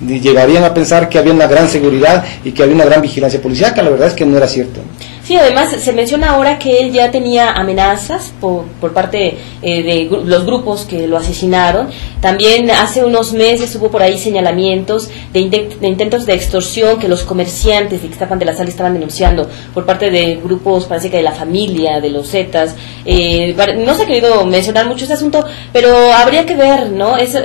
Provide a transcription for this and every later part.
llegarían a pensar que había una gran seguridad y que había una gran vigilancia policial, que la verdad es que no era cierto. Sí, además se menciona ahora que él ya tenía amenazas por parte de los grupos que lo asesinaron. También hace unos meses hubo por ahí señalamientos de intentos de extorsión que los comerciantes de Ixtapan de la Sal estaban denunciando por parte de grupos, parece que de la familia, de los Zetas. No se ha querido mencionar mucho ese asunto, pero habría que ver, ¿no? Ese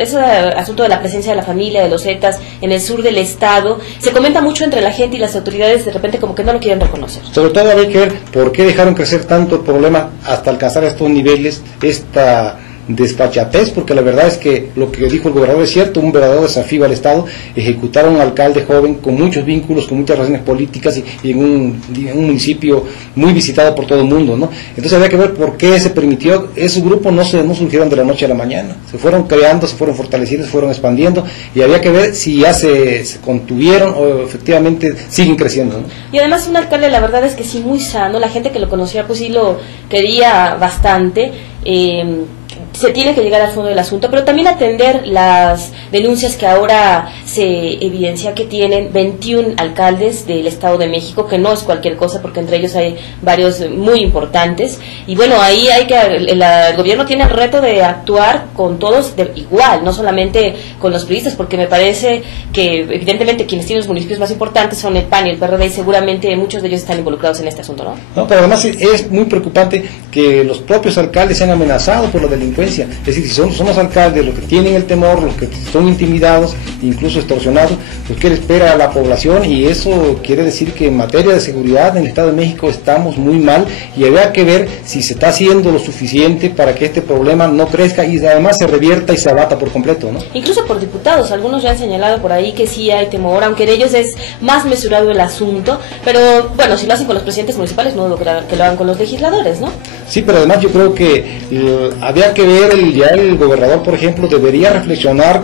asunto de la presencia de la familia, de los Zetas en el sur del estado. Se comenta mucho entre la gente y las autoridades, de repente como que no lo quieren reconocer. Sobre todo hay que ver por qué dejaron crecer tanto el problema hasta alcanzar estos niveles, esta desfachatez, porque la verdad es que lo que dijo el gobernador es cierto, un verdadero desafío al Estado, ejecutar a un alcalde joven con muchos vínculos, con muchas relaciones políticas y en un municipio muy visitado por todo el mundo, ¿no? Entonces había que ver por qué se permitió. Esos grupos no surgieron de la noche a la mañana, se fueron creando, se fueron fortaleciendo, se fueron expandiendo, y había que ver si ya se contuvieron o efectivamente siguen creciendo, ¿no? Y además un alcalde, la verdad es que sí, muy sano, la gente que lo conocía pues sí lo quería bastante. Se tiene que llegar al fondo del asunto, pero también atender las denuncias que ahora se evidencia que tienen 21 alcaldes del Estado de México, que no es cualquier cosa, porque entre ellos hay varios muy importantes, y bueno, ahí el gobierno tiene el reto de actuar con todos igual, no solamente con los priistas, porque me parece que evidentemente quienes tienen los municipios más importantes son el PAN y el PRD, y seguramente muchos de ellos están involucrados en este asunto, ¿no? No, pero además es muy preocupante que los propios alcaldes sean amenazados por la delincuencia. Es decir, si son los alcaldes los que tienen el temor, los que son intimidados, incluso extorsionados, pues ¿qué le espera a la población? Y eso quiere decir que en materia de seguridad en el Estado de México estamos muy mal, y habría que ver si se está haciendo lo suficiente para que este problema no crezca y además se revierta y se abata por completo, ¿no? Incluso por diputados, algunos ya han señalado por ahí que sí hay temor, aunque en ellos es más mesurado el asunto, pero bueno, si lo hacen con los presidentes municipales, no dudo que lo hagan con los legisladores, ¿no? Sí, pero además yo creo que habría que ver, ya el gobernador, por ejemplo, debería reflexionar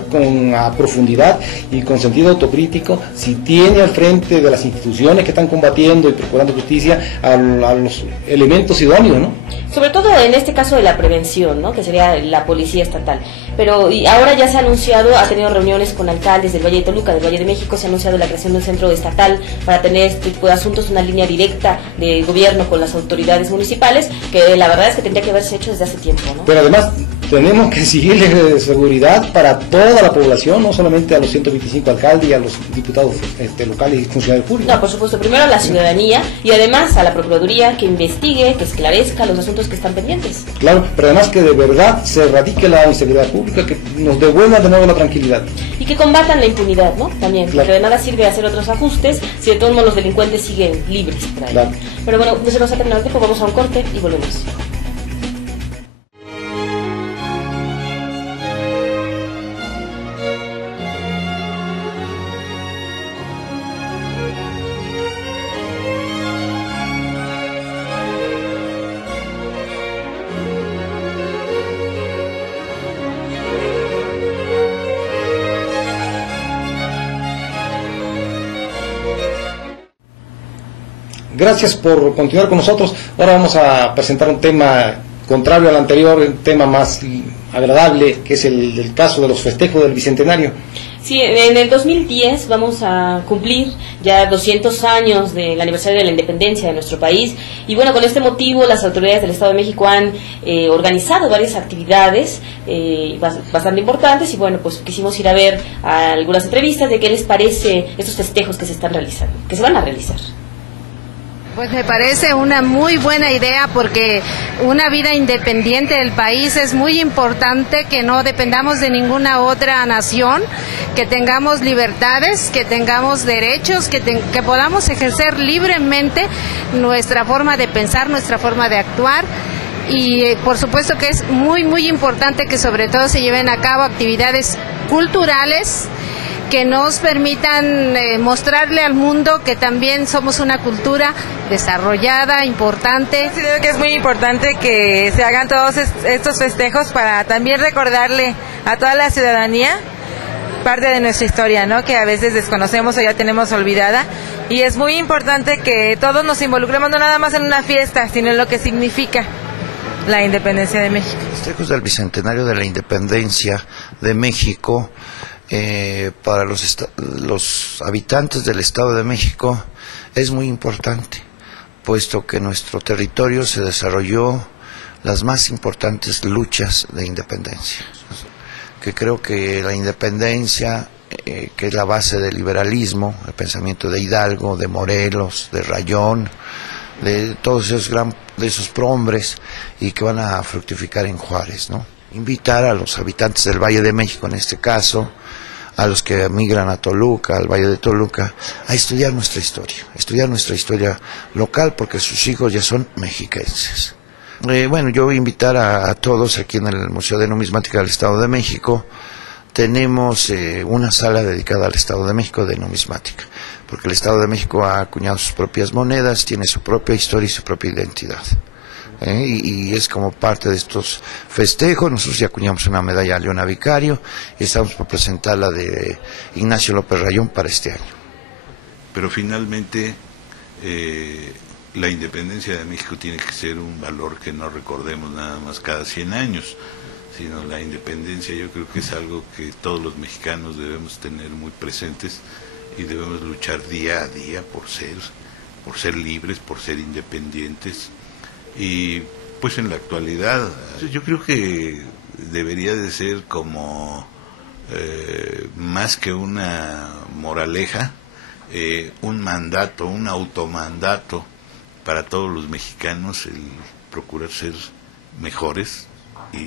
a profundidad y con sentido autocrítico si tiene al frente de las instituciones que están combatiendo y procurando justicia a los elementos idóneos, ¿no? Sobre todo en este caso de la prevención, ¿no? Que sería la policía estatal. Pero ahora ya se ha anunciado, ha tenido reuniones con alcaldes del Valle de Toluca, del Valle de México, se ha anunciado la creación de un centro estatal para tener este tipo de asuntos, una línea directa de gobierno con las autoridades municipales, que la verdad es que tendría que haberse hecho desde hace tiempo, ¿no? Pero además tenemos que exigirle seguridad para toda la población, no solamente a los 125 alcaldes y a los diputados locales y funcionarios públicos. No, por supuesto, primero a la ciudadanía y además a la Procuraduría que investigue, que esclarezca los asuntos que están pendientes. Claro, pero además que de verdad se erradique la inseguridad pública, que nos devuelva de nuevo la tranquilidad. Y que combatan la impunidad, ¿no? También, claro. Porque de nada sirve hacer otros ajustes si de todos modos los delincuentes siguen libres por ahí. Claro. Pero bueno, no se nos ha terminado el tiempo, vamos a un corte y volvemos. Gracias por continuar con nosotros. Ahora vamos a presentar un tema contrario al anterior, un tema más agradable, que es el caso de los festejos del Bicentenario. Sí, en el 2010 vamos a cumplir ya 200 años del aniversario de la independencia de nuestro país, y bueno, con este motivo las autoridades del Estado de México han organizado varias actividades bastante importantes, y bueno, pues quisimos ir a ver algunas entrevistas de qué les parece estos festejos que se están realizando, que se van a realizar. Pues me parece una muy buena idea, porque una vida independiente del país es muy importante, que no dependamos de ninguna otra nación, que tengamos libertades, que tengamos derechos, que podamos ejercer libremente nuestra forma de pensar, nuestra forma de actuar. Y por supuesto que es muy importante que sobre todo se lleven a cabo actividades culturales que nos permitan mostrarle al mundo que también somos una cultura desarrollada, importante. Considero que es muy importante que se hagan todos estos festejos para también recordarle a toda la ciudadanía parte de nuestra historia, ¿no? Que a veces desconocemos o ya tenemos olvidada, y es muy importante que todos nos involucremos no nada más en una fiesta, sino en lo que significa la independencia de México. Festejos del Bicentenario de la Independencia de México para los habitantes del Estado de México es muy importante, puesto que en nuestro territorio se desarrolló las más importantes luchas de independencia, que creo que la independencia, que es la base del liberalismo, el pensamiento de Hidalgo, de Morelos, de Rayón, de todos esos prohombres, y que van a fructificar en Juárez, ¿no? Invitar a los habitantes del Valle de México, en este caso, a los que migran a Toluca, al Valle de Toluca, a estudiar nuestra historia local, porque sus hijos ya son mexiquenses. Bueno, yo voy a invitar a todos aquí en el Museo de Numismática del Estado de México. Tenemos una sala dedicada al Estado de México de numismática, porque el Estado de México ha acuñado sus propias monedas, tiene su propia historia y su propia identidad. Y es como parte de estos festejos. Nosotros ya acuñamos una medalla a Leona Vicario y estamos por presentar la de Ignacio López Rayón para este año. Pero finalmente la independencia de México tiene que ser un valor que no recordemos nada más cada 100 años, sino la independencia yo creo que es algo que todos los mexicanos debemos tener muy presentes y debemos luchar día a día por ser libres, por ser independientes. Y pues en la actualidad yo creo que debería de ser como más que una moraleja, un mandato, un automandato para todos los mexicanos, el procurar ser mejores, y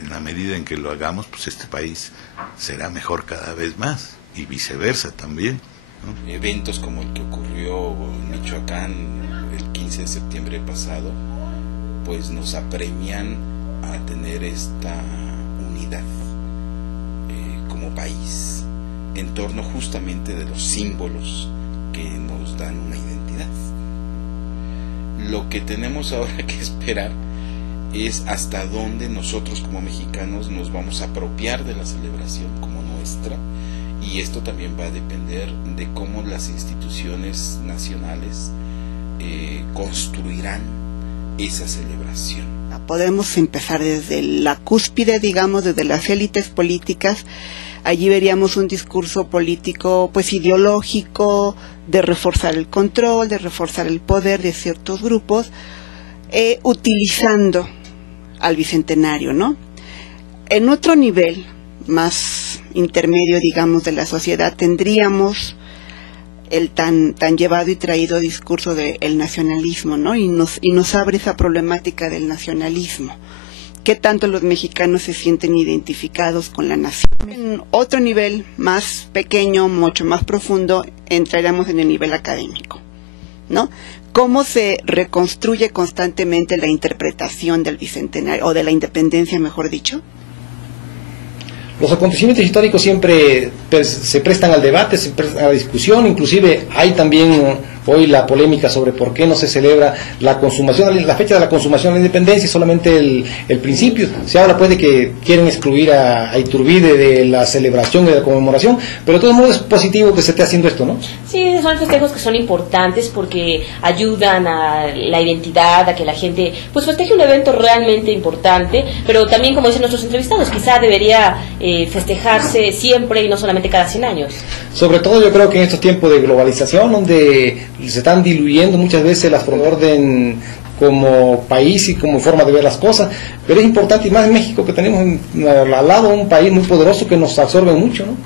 en la medida en que lo hagamos, pues este país será mejor cada vez más, y viceversa también, ¿no? Eventos como el que ocurrió en Michoacán el 15 de septiembre pasado, pues nos apremian a tener esta unidad como país en torno justamente de los símbolos que nos dan una identidad. Lo que tenemos ahora que esperar es hasta dónde nosotros como mexicanos nos vamos a apropiar de la celebración como nuestra, y esto también va a depender de cómo las instituciones nacionales construirán esa celebración. Podemos empezar desde la cúspide, digamos, desde las élites políticas. Allí veríamos un discurso político, pues ideológico, de reforzar el control, de reforzar el poder de ciertos grupos, utilizando al bicentenario, ¿no? En otro nivel, más intermedio, digamos, de la sociedad, tendríamos el tan llevado y traído discurso del nacionalismo, ¿no? Y nos abre esa problemática del nacionalismo. ¿Qué tanto los mexicanos se sienten identificados con la nación? En otro nivel más pequeño, mucho más profundo, entraríamos en el nivel académico, ¿no? ¿Cómo se reconstruye constantemente la interpretación del bicentenario, o de la independencia, mejor dicho? Los acontecimientos históricos siempre se prestan al debate, se prestan a la discusión. Inclusive hay también hoy la polémica sobre por qué no se celebra la consumación, la fecha de la consumación de la independencia, solamente el principio. Se habla pues de que quieren excluir a Iturbide de la celebración y de la conmemoración, pero de todos modos es positivo que se esté haciendo esto, ¿no? Sí, son festejos que son importantes porque ayudan a la identidad, a que la gente pues festeje un evento realmente importante, pero también, como dicen nuestros entrevistados, quizá debería festejarse siempre y no solamente cada 100 años. Sobre todo yo creo que en estos tiempos de globalización, donde se están diluyendo muchas veces las formas de orden como país y como forma de ver las cosas, pero es importante, y más en México, que tenemos al lado un país muy poderoso que nos absorbe mucho, ¿no?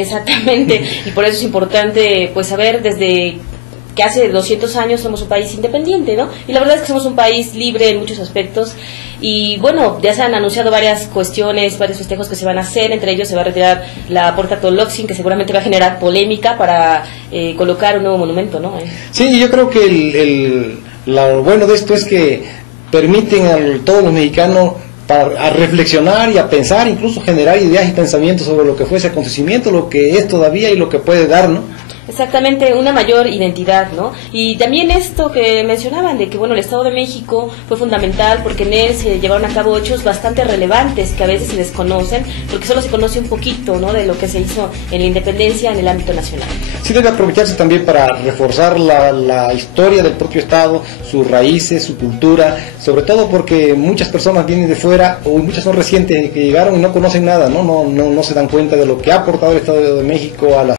Exactamente, y por eso es importante pues saber desde que hace 200 años somos un país independiente, ¿no? Y la verdad es que somos un país libre en muchos aspectos. Y bueno, ya se han anunciado varias cuestiones, varios festejos que se van a hacer. Entre ellos se va a retirar la Puerta Toloxin, que seguramente va a generar polémica para colocar un nuevo monumento, ¿no? Sí, yo creo que lo bueno de esto es que permiten a todos los mexicanos a reflexionar y a pensar, incluso generar ideas y pensamientos sobre lo que fue ese acontecimiento, lo que es todavía y lo que puede dar, ¿no? Exactamente, una mayor identidad, ¿no? Y también esto que mencionaban de que, bueno, el Estado de México fue fundamental porque en él se llevaron a cabo hechos bastante relevantes que a veces se desconocen, porque solo se conoce un poquito, ¿no?, de lo que se hizo en la independencia en el ámbito nacional. Sí, debe aprovecharse también para reforzar la historia del propio Estado, sus raíces, su cultura, sobre todo porque muchas personas vienen de fuera o muchas son recientes que llegaron y no conocen nada, ¿no? No se dan cuenta de lo que ha aportado el Estado de México a la